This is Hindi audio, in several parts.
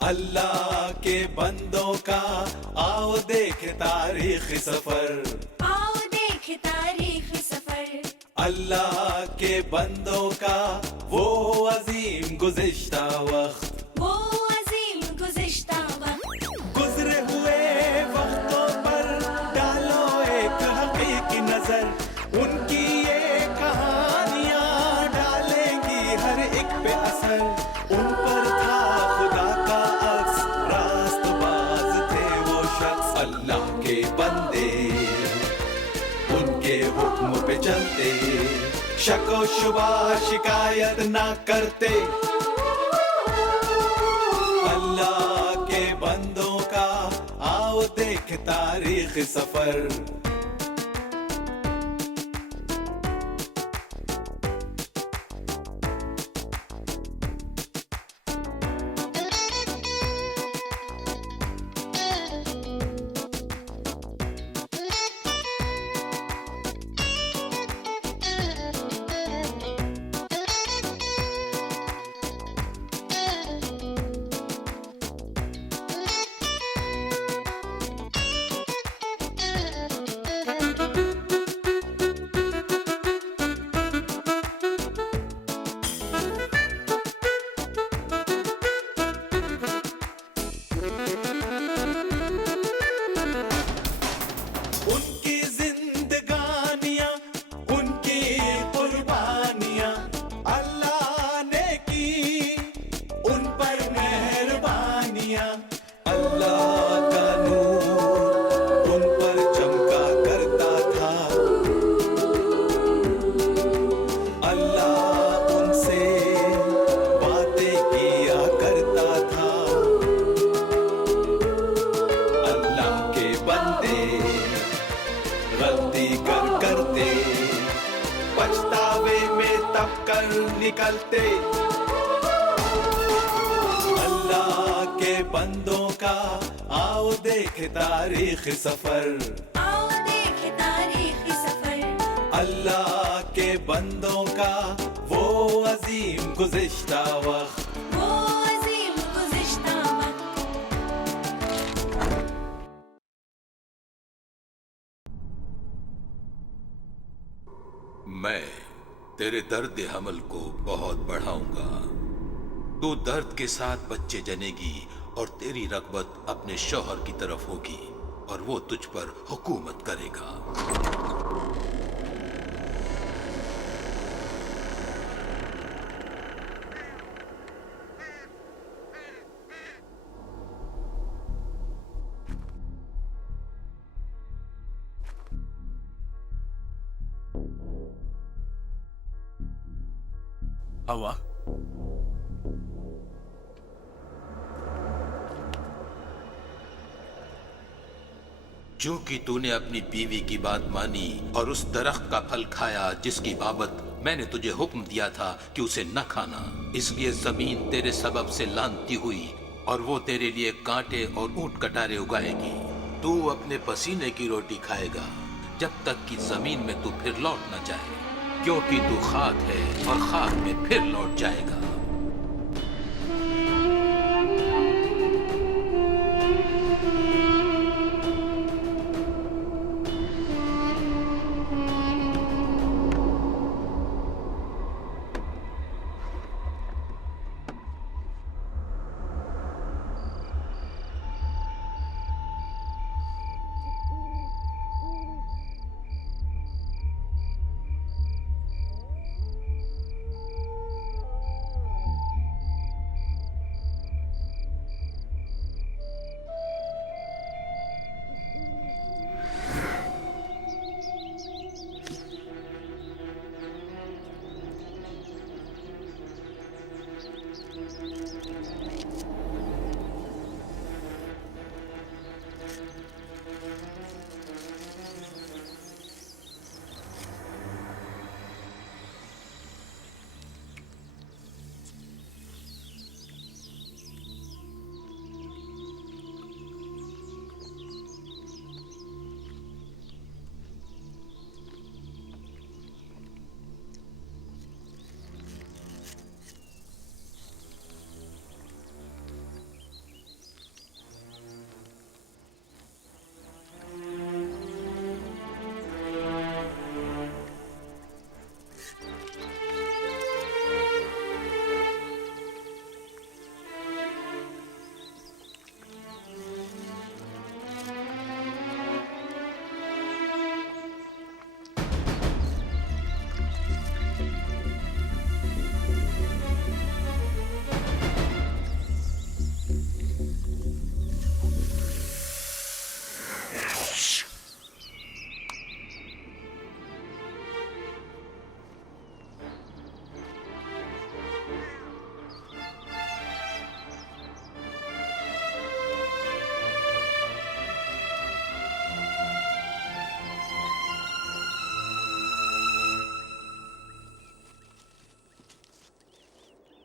अल्लाह के बंदों का आओ देखे तारीख सफर, आओ देखे तारीख सफर। अल्लाह के बंदों का वो अजीम गुज़िश्ता वक्त, वो अजीम गुज़िश्ता वक्त। गुजरे हुए वक्तों पर डालो एक हकीकी नजर, उनकी ये कहानियां डालेंगी हर एक पे असर। उन पर था खुदा का अक्स, रास्तबाज थे वो शख्स। अल्लाह के बंदे उनके हुक्म पे चलते, शको शुबा शिकायत ना करते। अल्लाह के बंदों का आओ देख तारीख सफर। उनकी जिंदगानियां, उनकी कुर्बानियां अल्लाह ने की, उन पर मेहरबानियां। अल्लाह का नूर उन पर चमका करता था, अल्लाह उनसे बातें किया करता था। अल्लाह के बंदे गलती करते, पछतावे में तब कर निकलते। अल्लाह के बंदों का आओ देखे तारीख सफर, आओ देखे तारीख सफर। अल्लाह के बंदों का वो अजीम गुज़िश्ता वक्त, वो अजीम गुज़िश्ता वक्त। मैं तेरे दर्द हमल को बहुत बढ़ाऊंगा। तू दर्द के साथ बच्चे जनेगी और तेरी रग़बत अपने शौहर की तरफ होगी और वो तुझ पर हुकूमत करेगा। हवा, चूंकि तूने अपनी बीवी की बात मानी और उस दरख्त का फल खाया जिसकी बाबत मैंने तुझे हुक्म दिया था कि उसे न खाना, इसलिए जमीन तेरे सबब से लानती हुई और वो तेरे लिए कांटे और ऊंट कटारे उगाएगी। तू अपने पसीने की रोटी खाएगा जब तक कि जमीन में तू फिर लौट न जाए, क्योंकि तू खाक है और खाक में फिर लौट जाएगा।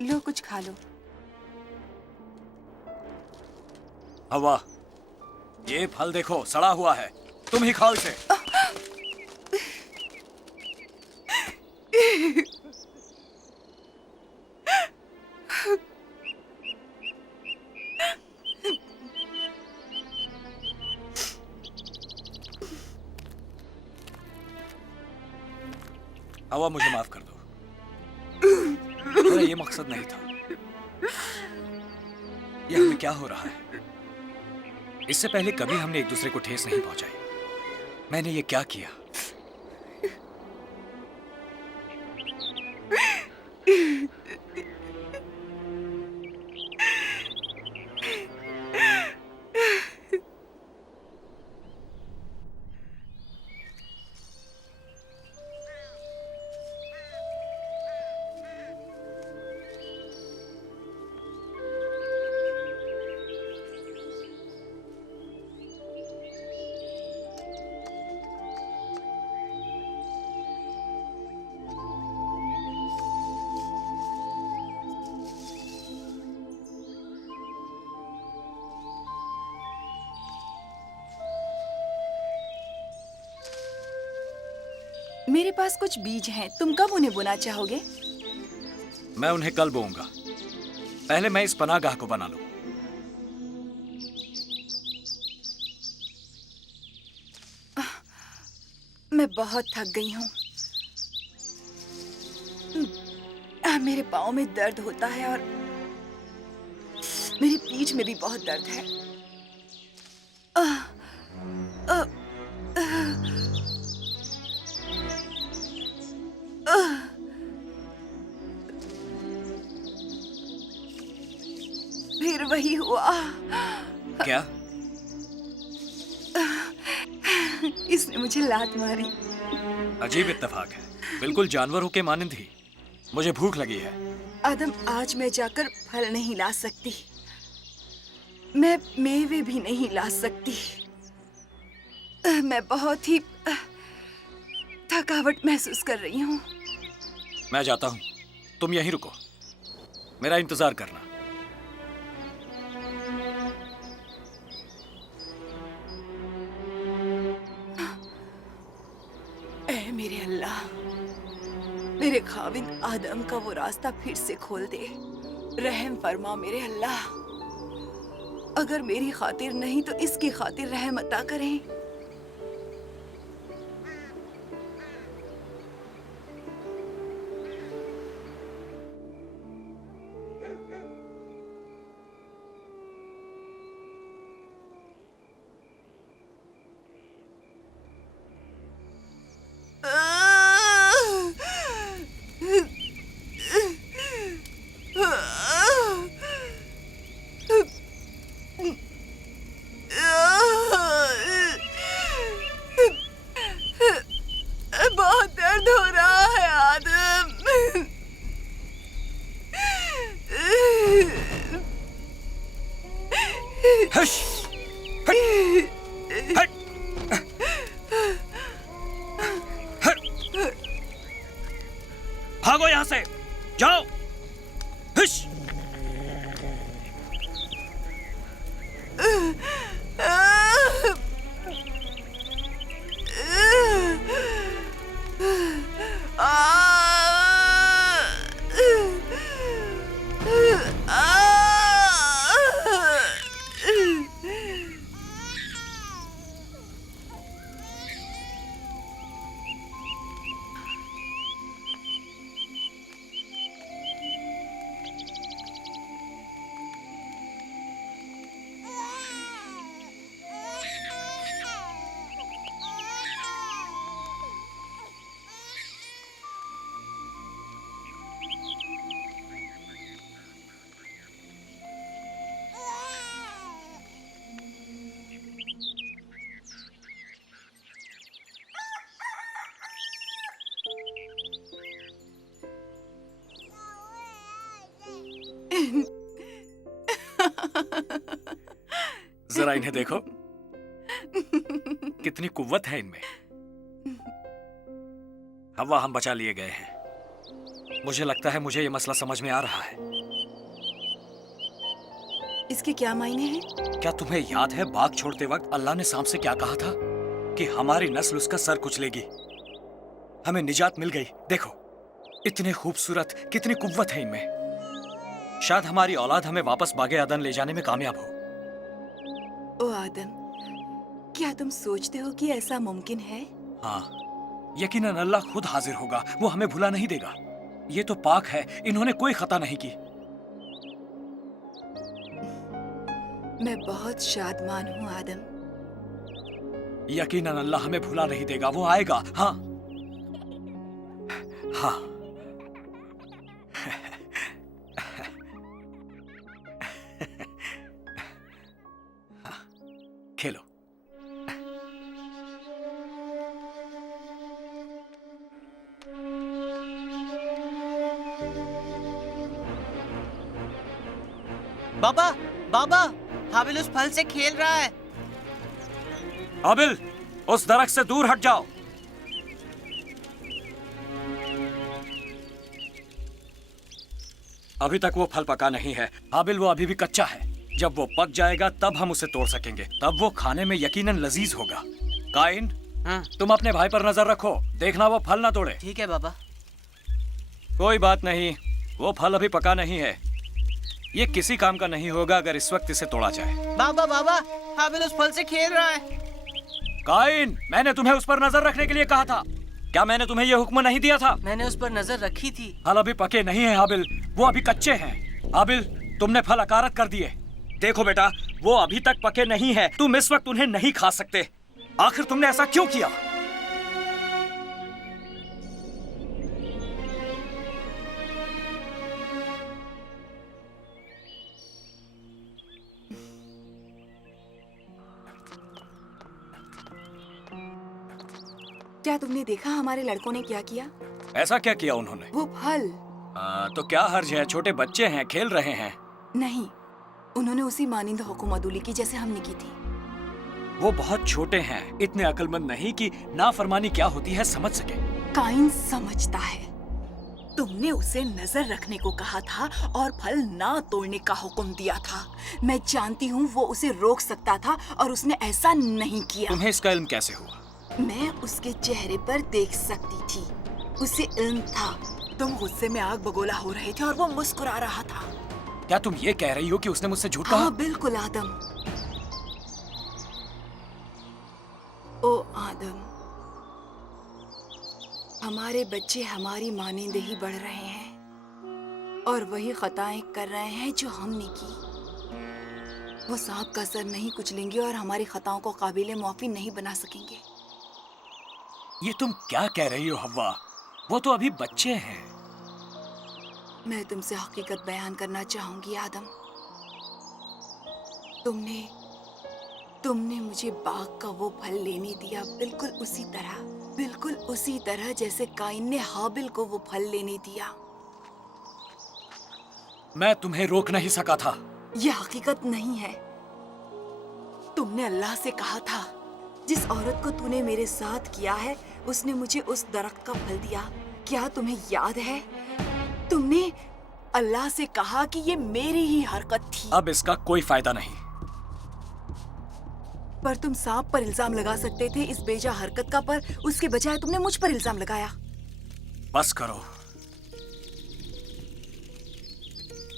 लो कुछ खा लो। हवा, ये फल देखो सड़ा हुआ है, तुम ही खाओ इसे। हवा, मुझे माफ कर दो, मेरा ये मकसद नहीं था। ये हमें क्या हो रहा है? इससे पहले कभी हमने एक दूसरे को ठेस नहीं पहुंचाई। मैंने ये क्या किया? मेरे पास कुछ बीज हैं, तुम कब उन्हें बोना चाहोगे? मैं उन्हें कल बोऊंगा। पहले मैं इस पनाहगाह को बना लूं। मैं बहुत थक गई हूँ। मेरे पाँव में दर्द होता है और मेरी पीठ में भी बहुत दर्द है। फिर वही हुआ। क्या? इसने मुझे लात मारी। अजीब इत्तेफाक है, बिल्कुल जानवरों के मानिंद ही। मुझे भूख लगी है। आदम, आज मैं जाकर फल नहीं ला सकती, मैं मेवे भी नहीं ला सकती। मैं बहुत ही थकावट महसूस कर रही हूँ। मैं जाता हूँ, तुम यहीं रुको, मेरा इंतजार करना। ऐ मेरे अल्लाह, मेरे खाविंद आदम का वो रास्ता फिर से खोल दे। रहम फरमा मेरे अल्लाह। अगर मेरी खातिर नहीं तो इसकी खातिर रहम अता करें। बहुत दर्द हो रहा है आदम। हश! हट! हट! हट! भागो यहां से, जाओ। हश! जरा इन्हें देखो, कितनी कुव्वत है इनमें। हवा, हम बचा लिए गए हैं। मुझे लगता है मुझे ये मसला समझ में आ रहा है। इसके क्या मायने हैं? क्या तुम्हें याद है बाग छोड़ते वक्त अल्लाह ने सांप से क्या कहा था? कि हमारी नस्ल उसका सर कुचलेगी। हमें निजात मिल गई। देखो इतने खूबसूरत, कितनी कुव्वत है इनमें। शायद हमारी औलाद हमें वापस बागे अदन ले जाने में कामयाब हो। ओ आदम, क्या तुम सोचते हो कि ऐसा मुमकिन है? हाँ, यकीनन अल्लाह खुद हाजिर होगा। वो हमें भुला नहीं देगा। ये तो पाक है, इन्होंने कोई खता नहीं की। मैं बहुत शादमान हूँ आदम। यकीनन अल्लाह हमें भुला नहीं देगा। वो आएगा। हाँ हाँ। खेलो। बाबा, बाबा, हाबिल उस फल से खेल रहा है। हाबिल, उस दरख्त से दूर हट जाओ। अभी तक वो फल पका नहीं है हाबिल, वो अभी भी कच्चा है। जब वो पक जाएगा तब हम उसे तोड़ सकेंगे। तब वो खाने में यकीनन लजीज होगा। काइन, हाँ, तुम अपने भाई पर नजर रखो, देखना वो फल ना तोड़े। ठीक है बाबा। कोई बात नहीं, वो फल अभी पका नहीं है। ये किसी काम का नहीं होगा अगर इस वक्त इसे तोड़ा जाए। बाबा, बाबा, हाबिल उस फल से खेल रहा है। काइन, मैंने तुम्हें उस पर नजर रखने के लिए कहा था। क्या मैंने तुम्हें यह हुक्म नहीं दिया था? मैंने उस पर नजर रखी थी। फल अभी पके नहीं है हाबिल, वो अभी कच्चे हैं। हाबिल, तुमने फल अकारत कर दिए। देखो बेटा, वो अभी तक पके नहीं है। तुम इस वक्त उन्हें नहीं खा सकते। आखिर तुमने ऐसा क्यों किया? क्या तुमने देखा हमारे लड़कों ने क्या किया? ऐसा क्या किया उन्होंने? वो फल। तो क्या हर्ज है? छोटे बच्चे हैं, खेल रहे हैं। नहीं, उन्होंने उसी मानिंद हुक्म अदूली की जैसे हमने की थी। वो बहुत छोटे हैं, इतने अक्लमंद नहीं कि नाफरमानी क्या होती है समझ सके। काइन समझता है। तुमने उसे नजर रखने को कहा था और फल ना तोड़ने का हुक्म दिया था। मैं जानती हूँ वो उसे रोक सकता था और उसने ऐसा नहीं किया। तुम्हें इसका इल्म कैसे हुआ? मैं उसके चेहरे पर देख सकती थी। उसे इल्म था। तुम गुस्से में आग बगोला हो रहे थे और वो मुस्कुरा रहा था। क्या तुम ये कह रही हो कि उसने मुझसे झूठ कहा? हाँ बिल्कुल आदम। ओ आदम, हमारे बच्चे हमारी मानिंद ही बढ़ रहे हैं और वही खताएं कर रहे हैं जो हमने की। वो सांप का सर नहीं कुचलेंगे और हमारी खताओं को काबिले मुआफी नहीं बना सकेंगे। ये तुम क्या कह रही हो हव्वा? वो तो अभी बच्चे हैं। मैं तुमसे हकीकत बयान करना चाहूंगी आदम। तुमने मुझे बाग का वो फल लेने दिया, बिल्कुल उसी तरह जैसे काइन ने हाबिल को वो फल लेने दिया। मैं तुम्हें रोक नहीं सका था। ये हकीकत नहीं है। तुमने अल्लाह से कहा था, जिस औरत को तूने मेरे साथ किया है उसने मुझे उस दरख्त का फल दिया। क्या तुम्हें याद है? तुमने अल्लाह से कहा कि ये मेरी ही हरकत थी। अब इसका कोई फायदा नहीं। पर तुम सांप पर इल्जाम लगा सकते थे इस बेजा हरकत का, पर उसके बजाय तुमने मुझ पर इल्जाम लगाया। बस करो।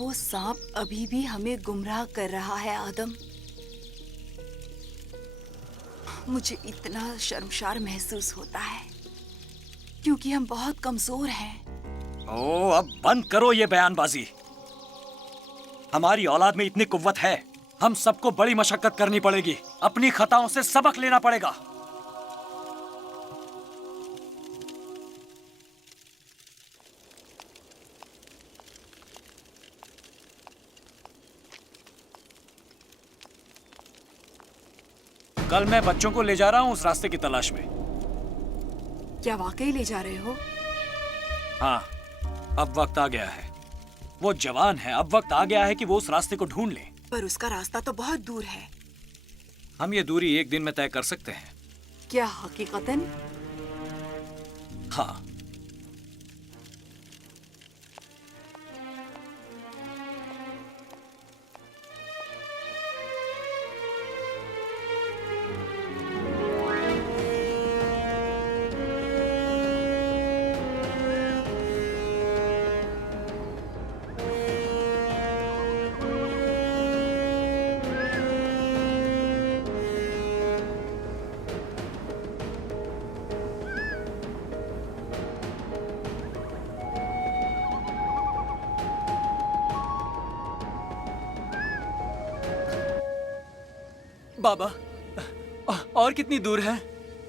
वो सांप अभी भी हमें गुमराह कर रहा है आदम। मुझे इतना शर्मशार महसूस होता है क्योंकि हम बहुत कमजोर हैं। ओ, अब बंद करो ये बयानबाजी। हमारी औलाद में इतनी कुव्वत है। हम सबको बड़ी मशक्कत करनी पड़ेगी। अपनी खताओं से सबक लेना पड़ेगा। कल मैं बच्चों को ले जा रहा हूं उस रास्ते की तलाश में। क्या वाकई ले जा रहे हो? हाँ, अब वक्त आ गया है। वो जवान है, अब वक्त आ गया है कि वो उस रास्ते को ढूंढ ले। पर उसका रास्ता तो बहुत दूर है। हम ये दूरी एक दिन में तय कर सकते हैं। क्या हकीकतन? हाँ। बाबा, और कितनी दूर है?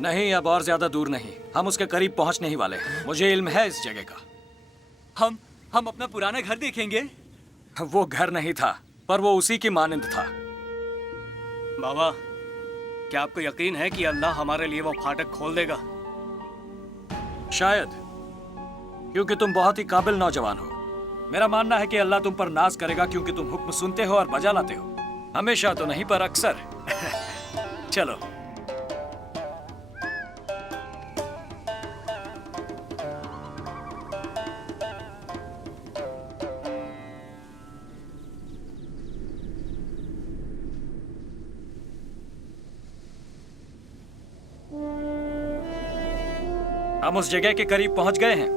नहीं, अब और ज्यादा दूर नहीं, हम उसके करीब पहुंचने ही वाले हैं। मुझे इल्म है इस जगह का। हम अपना पुराना घर देखेंगे? वो घर नहीं था, पर वो उसी की मानंद था। बाबा, क्या आपको यकीन है कि अल्लाह हमारे लिए वो फाटक खोल देगा? शायद, क्योंकि तुम बहुत ही काबिल नौजवान हो। मेरा मानना है कि अल्लाह तुम पर नाज करेगा क्योंकि तुम हुक्म सुनते हो और बजा लाते हो। हमेशा तो नहीं, पर अक्सर। चलो। हम उस जगह के करीब पहुंच गए हैं।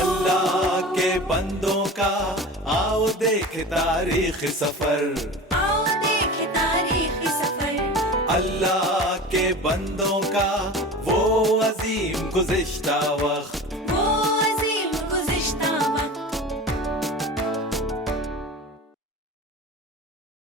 अल्लाह के बंदों का आओ देखे तारीख सफर, आओ देखे तारीखी सफर। अल्लाह के बंदों का वो अजीम गुज़िश्ता वक्त,